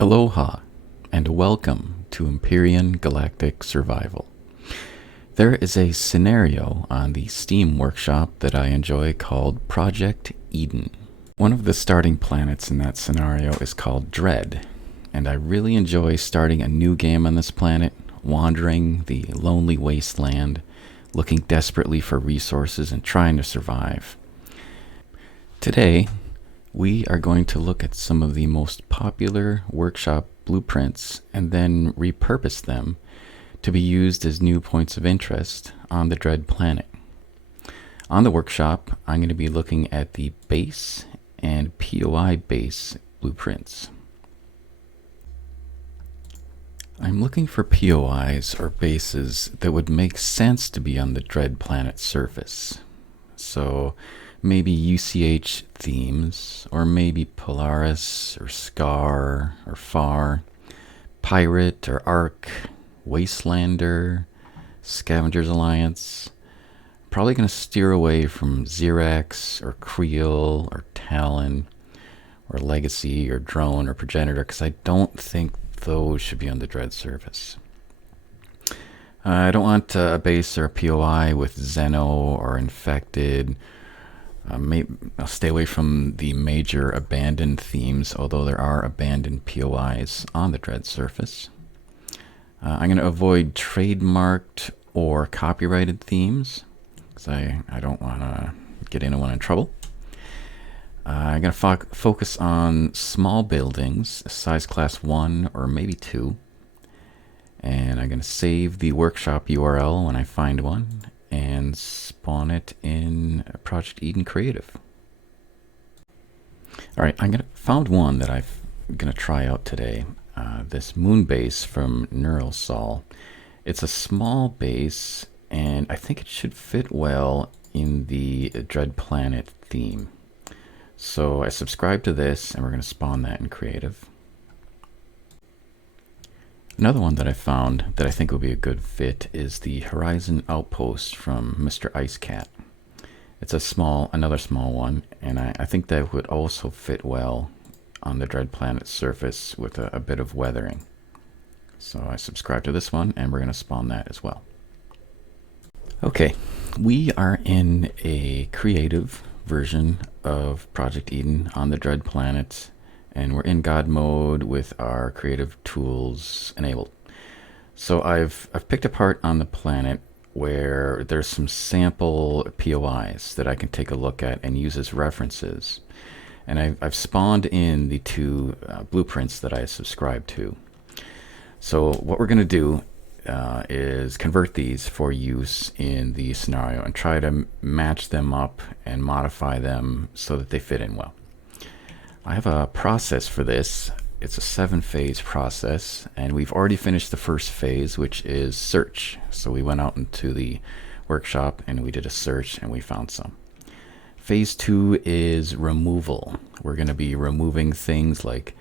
Aloha, and welcome to Empyrion Galactic Survival. There is a scenario on the Steam workshop that I enjoy called Project Eden. One of the starting planets in that scenario is called Dread, and I really enjoy starting a new game on this planet, wandering the lonely wasteland, looking desperately for resources and trying to survive. Today, we are going to look at some of the most popular workshop blueprints and then repurpose them to be used as new points of interest on the Dread planet. On the workshop, I'm going to be looking at the base and POI base blueprints. I'm looking for POIs or bases that would make sense to be on the Dread planet surface. So maybe UCH themes, or maybe Polaris, or Scar, or Far, Pirate, or Ark, Wastelander, Scavengers Alliance. Probably going to steer away from Xerax, or Creel, or Talon, or Legacy, or Drone, or Progenitor, because I don't think those should be on the Dread surface. I don't want a base or a POI with Xeno or Infected. I'll stay away from the major abandoned themes, although there are abandoned POIs on the Dread surface. I'm going to avoid trademarked or copyrighted themes, because I don't want to get anyone in trouble. I'm going to focus on small buildings, size class 1 or maybe 2. And I'm going to save the workshop URL when I find one and spawn it in Project Eden Creative. All right, found one that I'm going to try out today. This moon base from Neurosol. It's a small base, and I think it should fit well in the Dread Planet theme. So I subscribe to this, and we're going to spawn that in Creative. Another one that I found that I think will be a good fit is the Horizon Outpost from Mr.IceCat. It's another small one, and I think that would also fit well on the Dread Planet surface with a bit of weathering. So I subscribe to this one, and we're going to spawn that as well. Okay, we are in a creative version of Project Eden on the Dread Planet, and we're in God mode with our creative tools enabled. So I've picked a part on the planet where there's some sample POIs that I can take a look at and use as references. And I've spawned in the two blueprints that I subscribe to. So what we're going to do is convert these for use in the scenario and try to match them up and modify them so that they fit in well. I have a process for this. It's a 7-phase process, and we've already finished the first phase, which is search. So we went out into the workshop and we did a search and we found some. Phase 2 is removal. We're going to be removing things like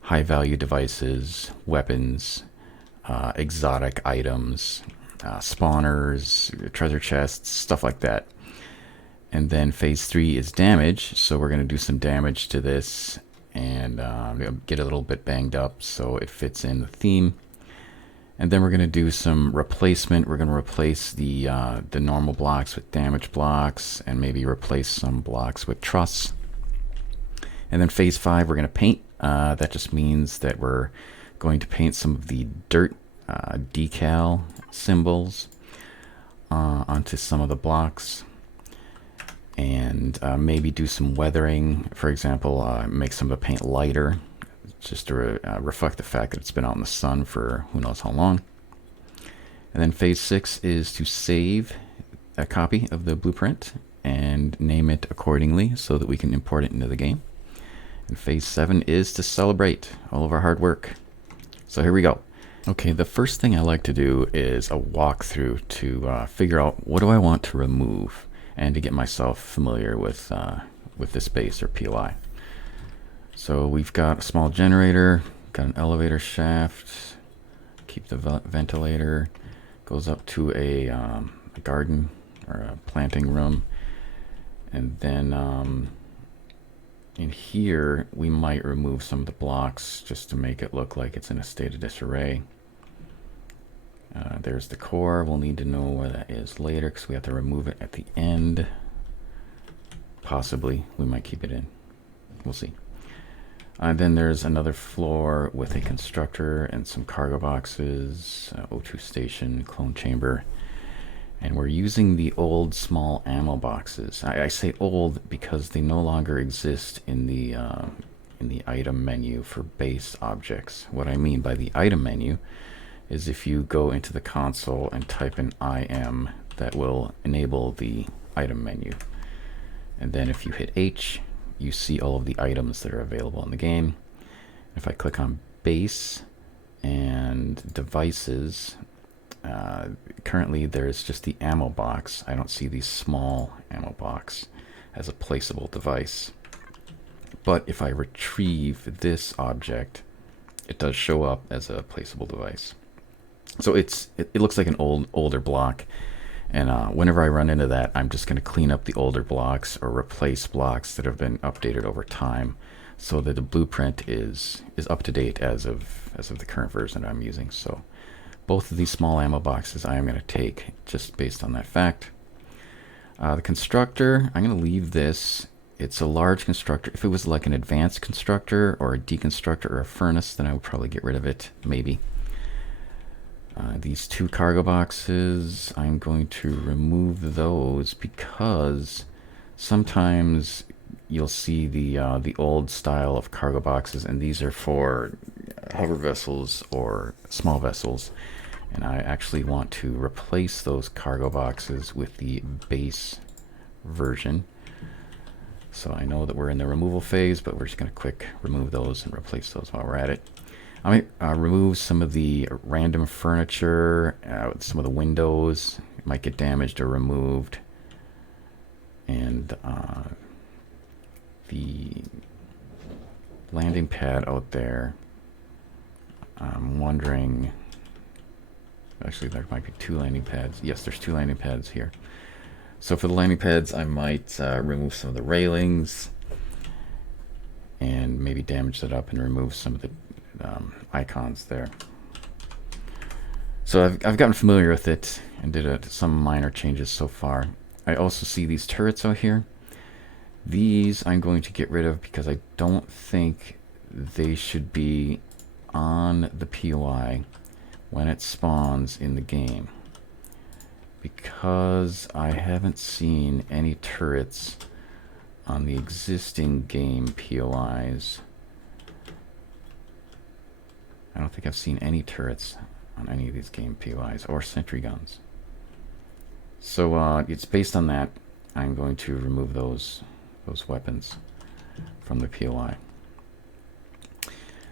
high-value devices, weapons, exotic items, spawners, treasure chests, stuff like that. And then phase 3 is damage, so we're going to do some damage to this and get a little bit banged up so it fits in the theme. And then we're going to do some replacement. We're going to replace the normal blocks with damage blocks and maybe replace some blocks with truss. And then phase 5, we're going to paint. That just means that we're going to paint some of the dirt decal symbols onto some of the blocks. And maybe do some weathering. For example, make some of the paint lighter, just to reflect the fact that it's been out in the sun for who knows how long. And then phase 6 is to save a copy of the blueprint and name it accordingly so that we can import it into the game. And phase 7 is to celebrate all of our hard work. So here we go. Okay, the first thing I like to do is a walkthrough to figure out what do I want to remove, and to get myself familiar with this base or POI. So we've got a small generator, got an elevator shaft, keep the ventilator, goes up to a garden or a planting room, and then in here, we might remove some of the blocks just to make it look like it's in a state of disarray. There's the core. We'll need to know where that is later because we have to remove it at the end. Possibly. We might keep it in. We'll see. Then there's another floor with a constructor and some cargo boxes, O2 station, clone chamber. And we're using the old small ammo boxes. I say old because they no longer exist in the item menu for base objects. What I mean by the item menu is if you go into the console and type in IM, that will enable the item menu. And then if you hit H, you see all of the items that are available in the game. If I click on base and devices, currently there's just the ammo box. I don't see the small ammo box as a placeable device. But if I retrieve this object, it does show up as a placeable device. So it looks like an older block. And whenever I run into that, I'm just going to clean up the older blocks or replace blocks that have been updated over time so that the blueprint is up to date as of the current version I'm using. So both of these small ammo boxes I am going to take just based on that fact. The constructor, I'm going to leave this. It's a large constructor. If it was like an advanced constructor or a deconstructor or a furnace, then I would probably get rid of it, maybe. These two cargo boxes, I'm going to remove those because sometimes you'll see the old style of cargo boxes, and these are for hover vessels or small vessels. And I actually want to replace those cargo boxes with the base version. So I know that we're in the removal phase, but we're just going to quick remove those and replace those while we're at it. I might remove some of the random furniture, some of the windows. It might get damaged or removed. And the landing pad out there, I'm wondering... Actually, there might be two landing pads. Yes, there's two landing pads here. So for the landing pads, I might remove some of the railings and maybe damage that up and remove some of the icons there. So I've gotten familiar with it and did some minor changes so far. I also see these turrets out here. These I'm going to get rid of because I don't think they should be on the POI when it spawns in the game, because I haven't seen any turrets on the existing game POIs. I don't think I've seen any turrets on any of these game POIs or sentry guns. So it's based on that. I'm going to remove those weapons from the POI.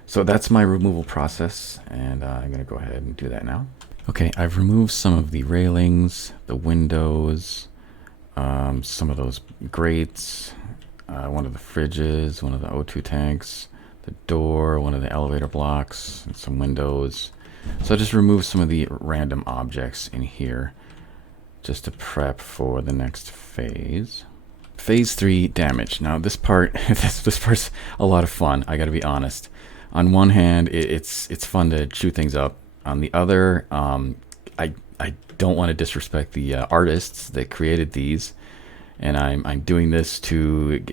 So that's my removal process, and I'm going to go ahead and do that now. Okay, I've removed some of the railings, the windows, some of those grates, one of the fridges, one of the O2 tanks, the door, one of the elevator blocks, and some windows. So I just removed some of the random objects in here just to prep for the next phase. Phase 3, damage. Now this part, this part's a lot of fun, I gotta be honest. On one hand, it's fun to shoot things up. On the other, I don't want to disrespect the artists that created these, and I'm doing this to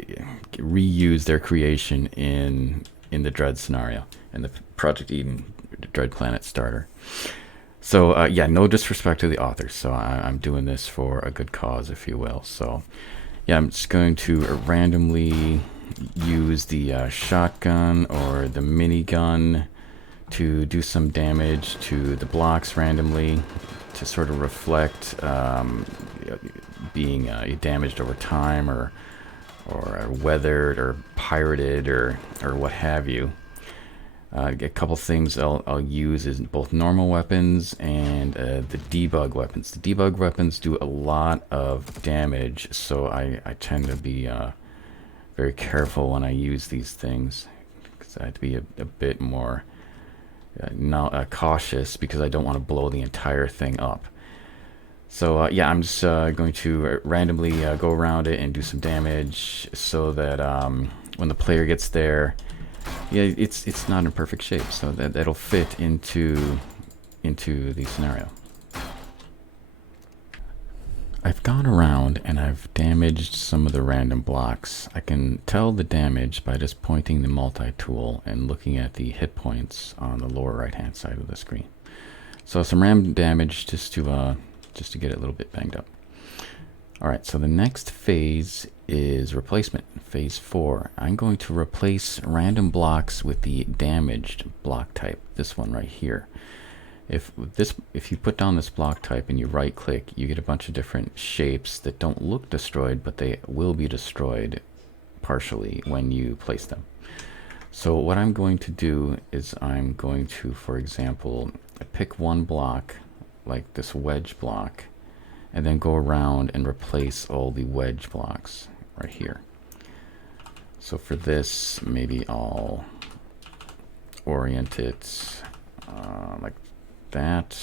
reuse their creation in the Dread scenario, in the Project Eden Dread Planet starter. So yeah, no disrespect to the authors. So I'm doing this for a good cause, if you will. So yeah, I'm just going to randomly use the shotgun or the minigun to do some damage to the blocks randomly to sort of reflect being damaged over time or weathered or pirated or what have you. A couple things I'll use is both normal weapons and the debug weapons. The debug weapons do a lot of damage, so I tend to be very careful when I use these things, because I have to be a bit more cautious, because I don't want to blow the entire thing up. So yeah, I'm just going to randomly go around it and do some damage so that when the player gets there, yeah, it's not in perfect shape, so that'll fit into the scenario. I've gone around and I've damaged some of the random blocks. I can tell the damage by just pointing the multi-tool and looking at the hit points on the lower right hand side of the screen. So some random damage just to get it a little bit banged up. Alright, so the next phase is replacement, phase 4. I'm going to replace random blocks with the damaged block type, this one right here. If you put down this block type and you right click, you get a bunch of different shapes that don't look destroyed, but they will be destroyed partially when you place them. So what I'm going to do is I'm going to, for example, pick one block, like this wedge block, and then go around and replace all the wedge blocks right here. So for this, maybe I'll orient it like that.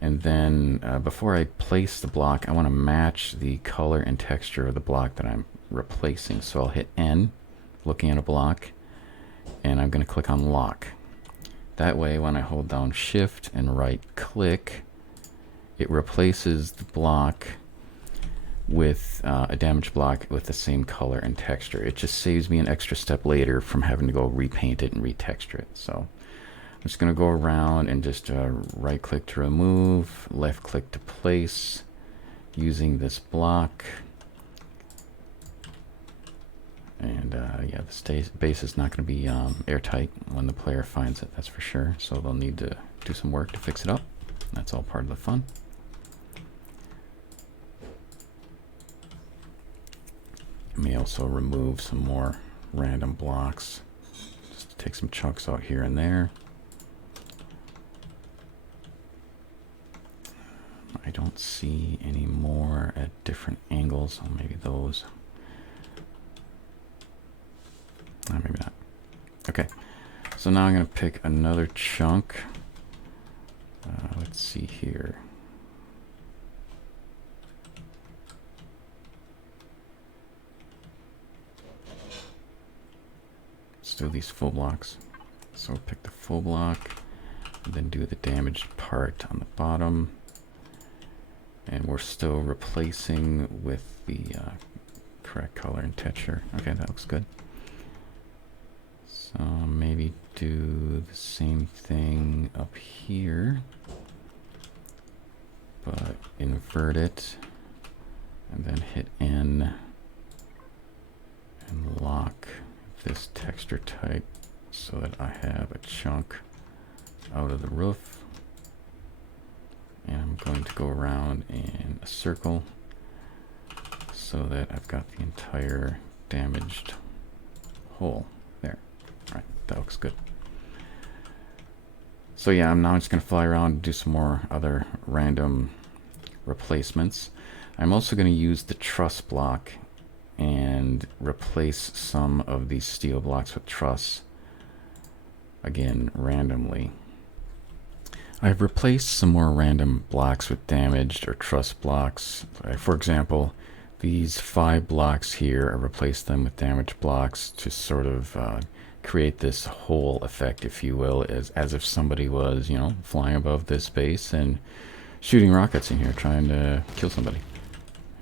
And then before I place the block, I want to match the color and texture of the block that I'm replacing. So I'll hit N, looking at a block, and I'm going to click on lock. That way, when I hold down shift and right click, it replaces the block with a damaged block with the same color and texture. It just saves me an extra step later from having to go repaint it and retexture it. So I'm just going to go around and just right click to remove, left click to place using this block. And yeah, the base is not going to be airtight when the player finds it, that's for sure. So they'll need to do some work to fix it up. That's all part of the fun. I may also remove some more random blocks, just to take some chunks out here and there. I don't see any more at different angles, so maybe those. Maybe not. Okay, so now I'm going to pick another chunk. Let's see here. Let's do these full blocks. So pick the full block, and then do the damaged part on the bottom. And we're still replacing with the correct color and texture. Okay, that looks good. So maybe do the same thing up here, but invert it, and then hit N and lock this texture type so that I have a chunk out of the roof. And I'm going to go around in a circle so that I've got the entire damaged hole there. All right, that looks good. So yeah, I'm now just going to fly around and do some more other random replacements. I'm also going to use the truss block and replace some of these steel blocks with truss, again, randomly. I've replaced some more random blocks with damaged or truss blocks. For example, these 5 blocks here, I replaced them with damaged blocks to sort of create this hole effect, if you will, as if somebody was, you know, flying above this base and shooting rockets in here trying to kill somebody.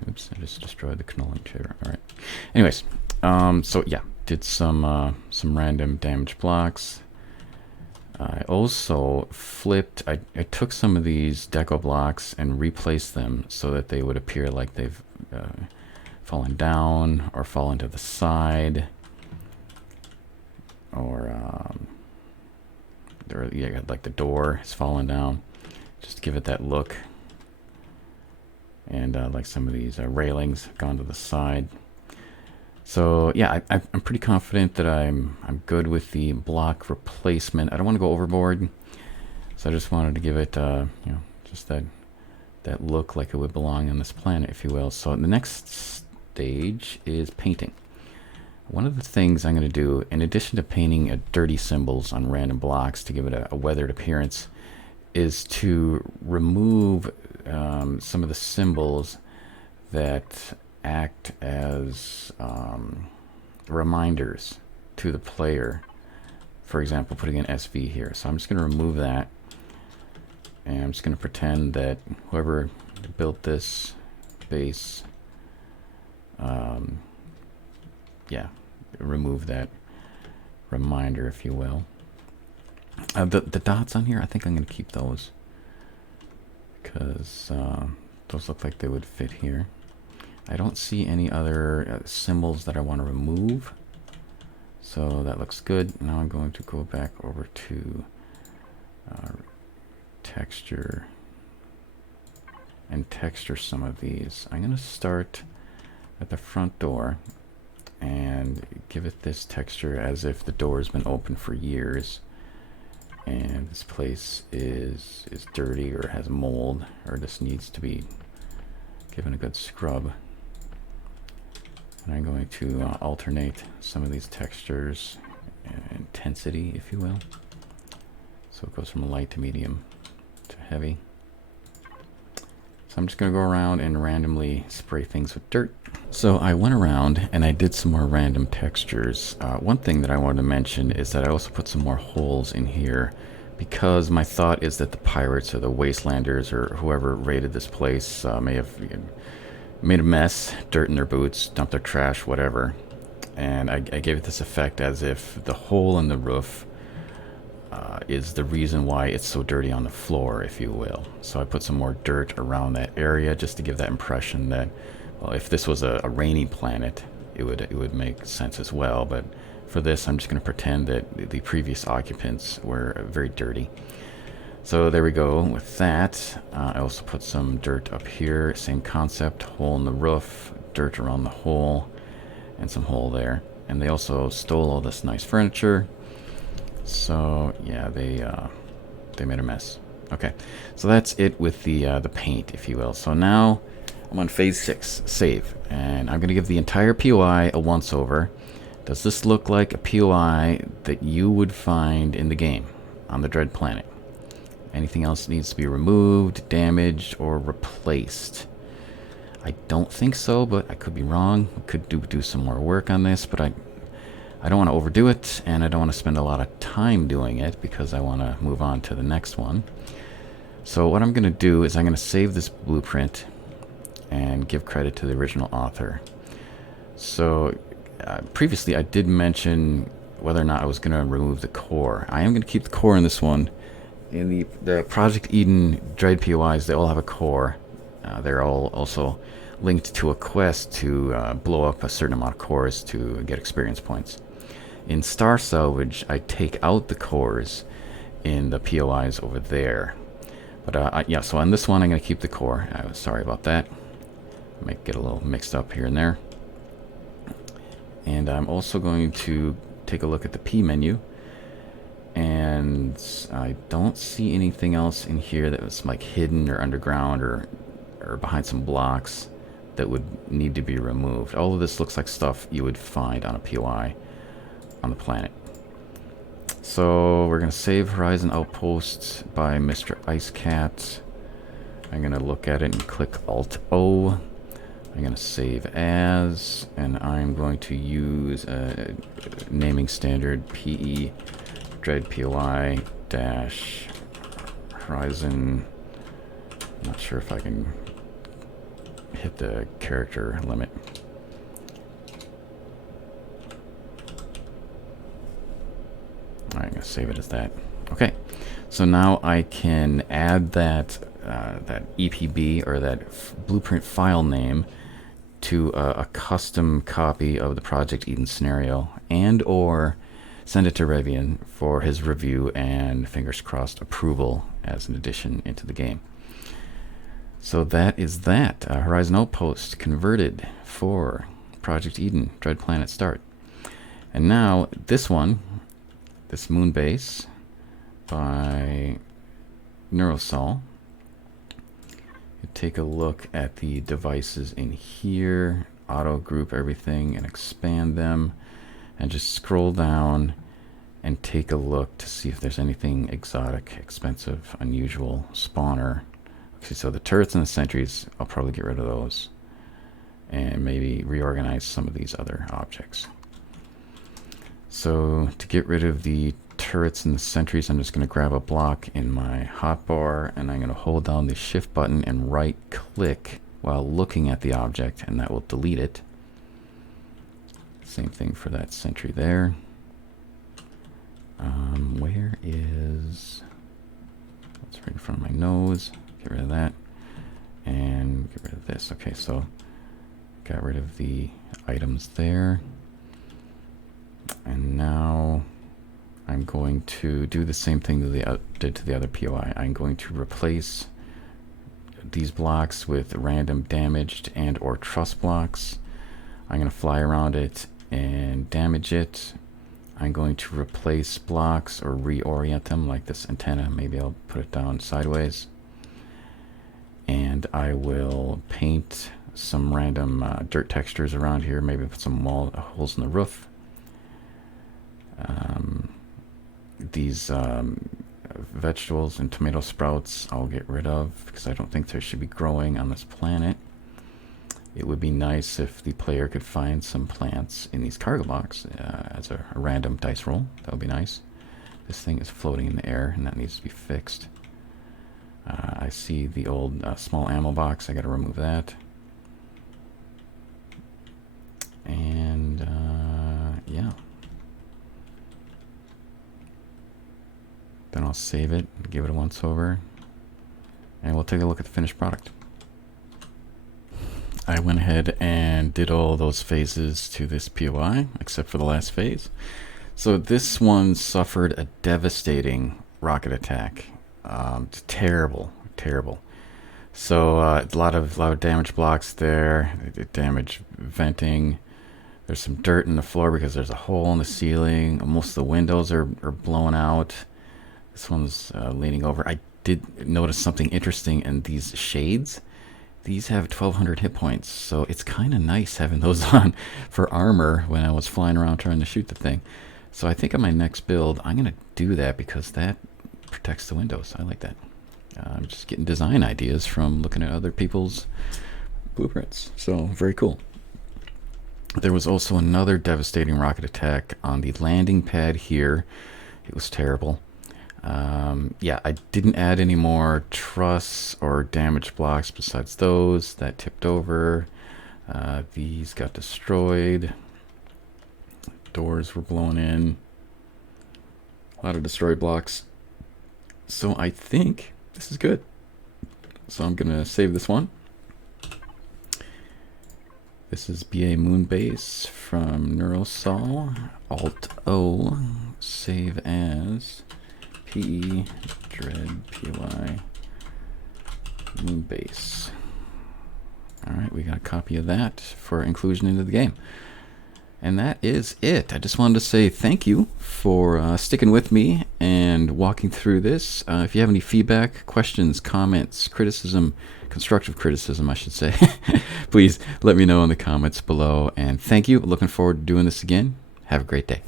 Oops, I just destroyed the canola chair. All right. Anyways, so yeah, did some random damaged blocks. I also flipped, I took some of these deco blocks and replaced them so that they would appear like they've fallen down or fallen to the side, or yeah, like the door has fallen down, just to give it that look. And like some of these railings have gone to the side. So yeah, I'm pretty confident that I'm good with the block replacement. I don't want to go overboard, so I just wanted to give it you know, just that look like it would belong on this planet, if you will. So the next stage is painting. One of the things I'm going to do, in addition to painting dirty symbols on random blocks to give it a weathered appearance, is to remove some of the symbols that act as reminders to the player. For example, putting an SV here. So I'm just going to remove that. And I'm just going to pretend that whoever built this base, yeah, remove that reminder, if you will. The dots on here, I think I'm going to keep those because those look like they would fit here. I don't see any other symbols that I want to remove, so that looks good. Now I'm going to go back over to texture and texture some of these. I'm going to start at the front door and give it this texture as if the door has been open for years and this place is dirty or has mold or just needs to be given a good scrub. And I'm going to alternate some of these textures and intensity, if you will. So it goes from light to medium to heavy. So I'm just going to go around and randomly spray things with dirt. So I went around and I did some more random textures. One thing that I wanted to mention is that I also put some more holes in here because my thought is that the pirates or the wastelanders or whoever raided this place may have made a mess, dirt in their boots, dumped their trash, whatever. And I gave it this effect as if the hole in the roof is the reason why it's so dirty on the floor, if you will. So I put some more dirt around that area just to give that impression that, well, if this was a rainy planet, it would make sense as well. But for this, I'm just going to pretend that the previous occupants were very dirty. So there we go with that. I also put some dirt up here, same concept, hole in the roof, dirt around the hole, and some hole there. And they also stole all this nice furniture. So yeah, they made a mess. Okay, so that's it with the paint, if you will. So now I'm on phase 6, save, and I'm gonna give the entire POI a once over. Does this look like a POI that you would find in the game on the Dread Planet? Anything else needs to be removed, damaged, or replaced? I don't think so, but I could be wrong. We could do some more work on this, but I don't want to overdo it, and I don't want to spend a lot of time doing it because I want to move on to the next one. So what I'm going to do is I'm going to save this blueprint and give credit to the original author. So previously I did mention whether or not I was going to remove the core. I am going to keep the core in this one. In the Project Eden Dread POIs, they all have a core. They're all also linked to a quest to blow up a certain amount of cores to get experience points. In Star Salvage, I take out the cores in the POIs over there. But yeah, so on this one, I'm going to keep the core. Sorry about that. I might get a little mixed up here and there. And I'm also going to take a look at the P menu. And I don't see anything else in here that was like hidden or underground or behind some blocks that would need to be removed. All of this looks like stuff you would find on a POI on the planet. So we're going to save Horizon Outpost by Mr.IceCat. I'm going to look at it and click Alt-O. I'm going to save as, and I'm going to use a naming standard PE Dread POI dash Horizon. I'm not sure if I can hit the character limit. Alright, I'm going to save it as that. Okay, so now I can add that EPB or that blueprint file name to a custom copy of the Project Eden scenario, and or send it to Revian for his review and fingers crossed approval as an addition into the game. So that is that. Horizon Outpost converted for Project Eden Dread Planet Start. And now this one, this moon base by Neurosol. You take a look at the devices in here, auto group everything and expand them, and just scroll down and take a look to see if there's anything exotic, expensive, unusual, spawner. Okay, so the turrets and the sentries, I'll probably get rid of those and maybe reorganize some of these other objects. So to get rid of the turrets and the sentries, I'm just going to grab a block in my hotbar, and I'm going to hold down the shift button and right click while looking at the object, and that will delete it. Same thing for that sentry there. Where is... That's right in front of my nose. Get rid of that. And get rid of this. Okay, so got rid of the items there. And now I'm going to do the same thing that I did to the other POI. I'm going to replace these blocks with random damaged and or truss blocks. I'm going to fly around it and damage it. I'm going to replace blocks or reorient them, like this antenna. Maybe I'll put it down sideways. And I will paint some random dirt textures around here. Maybe put some holes in the roof. These vegetables and tomato sprouts I'll get rid of because I don't think they should be growing on this planet. It would be nice if the player could find some plants in these cargo box as a random dice roll. That would be nice. This thing is floating in the air and that needs to be fixed. I see the old small ammo box. I got to remove that. And yeah. Then I'll save it, give it a once over, and we'll take a look at the finished product. I went ahead and did all those phases to this POI, except for the last phase. So this one suffered a devastating rocket attack. Terrible, terrible. So a lot of damage blocks there. It damaged venting. There's some dirt in the floor because there's a hole in the ceiling. Most of the windows are blown out. This one's leaning over. I did notice something interesting in these shades. These have 1200 hit points, so it's kind of nice having those on for armor when I was flying around trying to shoot the thing. So I think on my next build, I'm going to do that because that protects the windows. I like that. I'm just getting design ideas from looking at other people's blueprints. So very cool. There was also another devastating rocket attack on the landing pad here. It was terrible. Yeah, I didn't add any more truss or damage blocks besides those that tipped over. These got destroyed. Doors were blown in. A lot of destroyed blocks. So I think this is good. So I'm gonna save this one. This is BA Moonbase from Neurosol. Alt-O, save as PE Dread PY Moonbase. Alright, we got a copy of that for inclusion into the game. And that is it. I just wanted to say thank you for sticking with me and walking through this. If you have any feedback, questions, comments, criticism, constructive criticism, I should say, please let me know in the comments below. And thank you. Looking forward to doing this again. Have a great day.